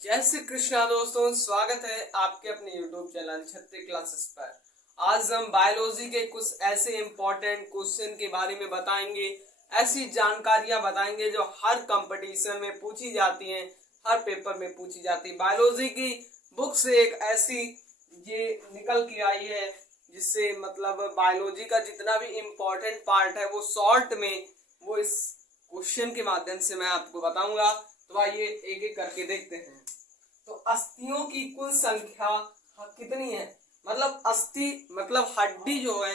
जय श्री कृष्णा दोस्तों, स्वागत है आपके अपने YouTube चैनल छत्री क्लासेस पर। आज हम बायोलॉजी के कुछ ऐसे इम्पोर्टेंट क्वेश्चन के बारे में बताएंगे, ऐसी जानकारियां बताएंगे जो हर कंपटीशन में पूछी जाती हैं, हर पेपर में पूछी जाती है। बायोलॉजी की बुक से एक ऐसी ये निकल के आई है जिससे मतलब बायोलॉजी का जितना भी इम्पोर्टेंट पार्ट है वो शॉर्ट में वो इस क्वेश्चन के माध्यम से मैं आपको बताऊंगा। तो आइए एक एक करके देखते हैं। तो अस्थियों की कुल संख्या कितनी है? मतलब अस्थि मतलब हड्डी जो है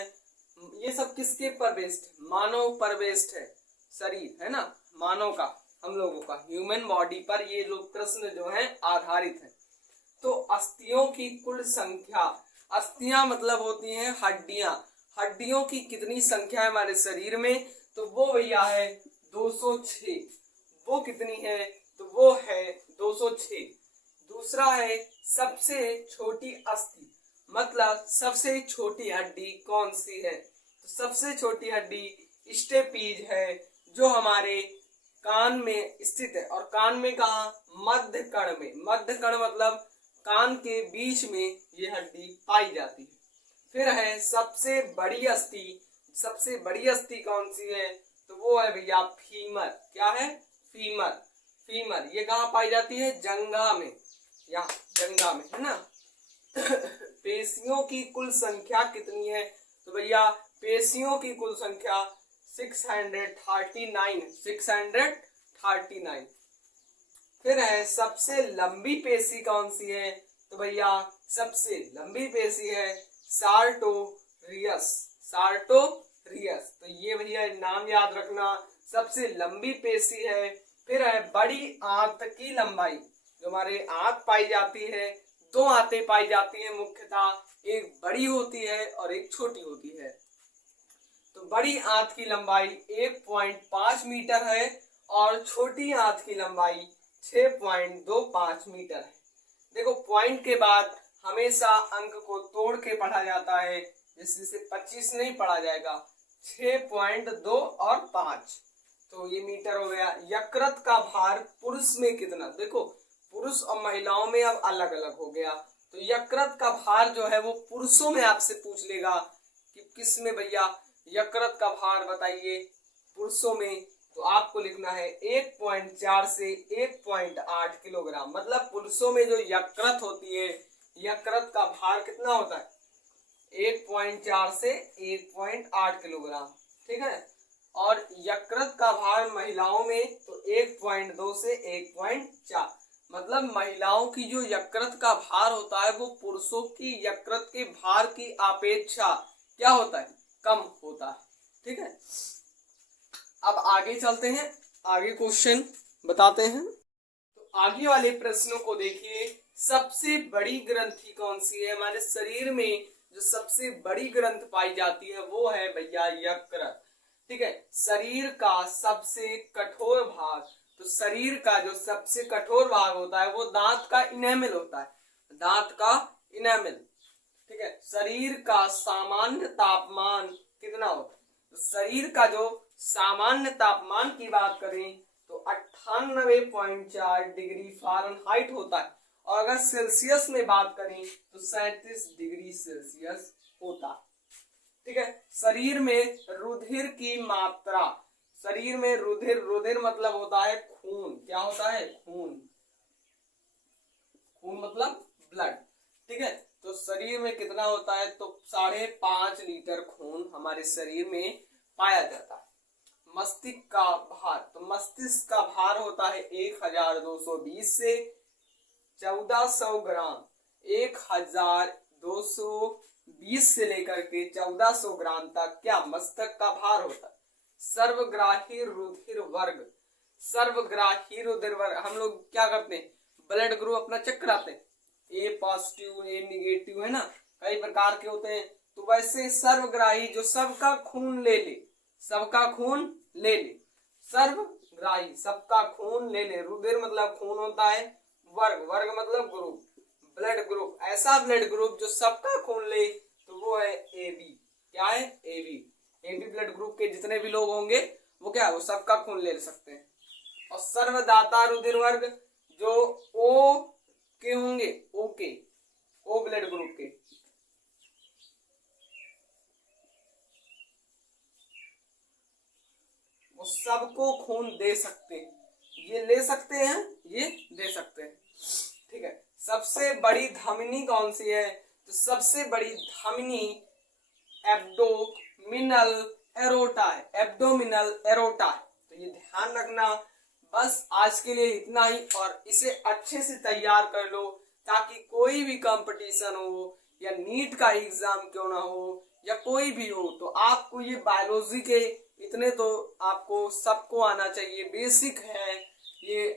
ये सब किसके पर बेस्ड है? मानव पर बेस्ड है, शरीर है ना, मानव का, हम लोगों का ह्यूमन बॉडी पर ये जो प्रश्न जो है आधारित है। तो अस्थियों की कुल संख्या, अस्थियां मतलब होती हैं हड्डियां, हड्डियों की कितनी संख्या है हमारे शरीर में? तो वो भैया है 206। वो कितनी है? तो वो है 206। दूसरा है सबसे छोटी अस्थि, मतलब सबसे छोटी हड्डी कौन सी है? तो सबसे छोटी हड्डी स्टेपीज है जो हमारे कान में स्थित है। और कान में कहा? मध्य कण में। मध्य कण मतलब कान के बीच में ये हड्डी पाई जाती है। फिर है सबसे बड़ी अस्थि। सबसे बड़ी अस्थि कौन सी है? तो वो है भैया फीमर। क्या है? फीमर। फीमर ये कहाँ पाई जाती है? जंघा में, यहाँ जंघा में, है ना। पेशियों की कुल संख्या कितनी है? तो भैया पेशियों की कुल संख्या 639। 639। फिर है सबसे लंबी पेशी कौन सी है? तो भैया सबसे लंबी पेशी है सार्टोरियस। सार्टोरियस, तो ये भैया नाम याद रखना, सबसे लंबी पेशी है। फिर है बड़ी आंत की लंबाई। जो हमारे आंत पाई जाती है, दो आंतें पाई जाती हैं मुख्यतः, एक बड़ी होती है और एक छोटी होती है। तो बड़ी आंत की लंबाई 1.5 मीटर है और छोटी आंत की लंबाई 6.25 मीटर है। देखो पॉइंट के बाद हमेशा अंक को तोड़ के पढ़ा जाता है, जिससे 25 नहीं पढ़ा जाएगा। 6.2 और 5, तो ये मीटर हो गया। यकृत का भार पुरुष में कितना? देखो पुरुष और महिलाओं में अब अलग अलग हो गया। तो यकृत का भार जो है वो पुरुषों में आपसे पूछ लेगा कि किस में भैया यकृत का भार बताइए पुरुषों में। तो आपको लिखना है 1.4 से 1.8 किलोग्राम। मतलब पुरुषों में जो यकृत होती है, यकृत का भार कितना होता है? 1.4 से 1.8 किलोग्राम, ठीक है। और यकृत का भार महिलाओं में तो 1.2 से 1.4। मतलब महिलाओं की जो यकृत का भार होता है वो पुरुषों की यकृत के भार की अपेक्षा क्या होता है? कम होता है, ठीक है। अब आगे चलते हैं, आगे क्वेश्चन बताते हैं। तो आगे वाले प्रश्नों को देखिए। सबसे बड़ी ग्रंथि कौन सी है? हमारे शरीर में जो सबसे बड़ी ग्रंथ पाई जाती है वो है भैया यकृत, ठीक है। शरीर का सबसे कठोर भाग, तो शरीर का जो सबसे कठोर भाग होता है वो दांत का इनेमल होता है। दांत का इनेमल, ठीक है। शरीर का सामान्य तापमान कितना होता है? तो शरीर का जो सामान्य तापमान की बात करें तो 98.4 डिग्री फ़ारेनहाइट होता है। और अगर सेल्सियस में बात करें तो 37 डिग्री सेल्सियस होता है, ठीक है। शरीर में रुधिर की मात्रा, शरीर में रुधिर, रुधिर मतलब होता है खून। क्या होता है? खून। खून मतलब ब्लड, ठीक है। तो शरीर में कितना होता है? तो 5.5 लीटर खून हमारे शरीर में पाया जाता है। मस्तिष्क का भार, तो मस्तिष्क का भार होता है 1220 से 1400 ग्राम। 1220 से लेकर के 1400 ग्राम तक क्या मस्तक का भार होता है। सर्वग्राही रुधिर वर्ग, सर्वग्राही रुधिर वर्ग हम लोग क्या करते हैं? ब्लड ग्रुप अपना चेक कराते हैं। ए पॉजिटिव, ए निगेटिव, है ना, कई प्रकार के होते हैं। तो वैसे सर्वग्राही जो सबका खून ले ले, सबका खून ले ले, सर्वग्राही सबका खून ले ले। रुधिर मतलब खून होता है, वर्ग, वर्ग मतलब ग्रुप, ब्लड ग्रुप, ऐसा ब्लड ग्रुप जो सबका खून ले तो वो है AB। क्या है? AB। AB ब्लड ग्रुप के जितने भी लोग होंगे वो क्या, वो सबका खून ले सकते हैं। और सर्वदाता रुधिर वर्ग जो O के होंगे, ओ के, ओ ब्लड ग्रुप के। वो सबको खून दे सकते हैं, ये ले सकते हैं, ये दे सकते हैं। ठीक है, सबसे बड़ी धमनी कौन सी है? तो सबसे बड़ी धमनी एब्डोमिनल एरोटा है, एब्डोमिनल एरोटा है। तो ये ध्यान रखना। बस आज के लिए इतना ही, और इसे अच्छे से तैयार कर लो ताकि कोई भी कंपटीशन हो या नीट का एग्जाम क्यों ना हो या कोई भी हो, तो आपको ये बायोलॉजी के इतने तो आपको सबको आना चाहिए, बेसिक है ये,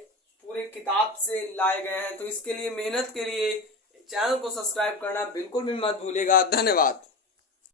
पूरे किताब से लाए गए हैं। तो इसके लिए मेहनत के लिए चैनल को सब्सक्राइब करना बिल्कुल भी मत भूलिएगा। धन्यवाद।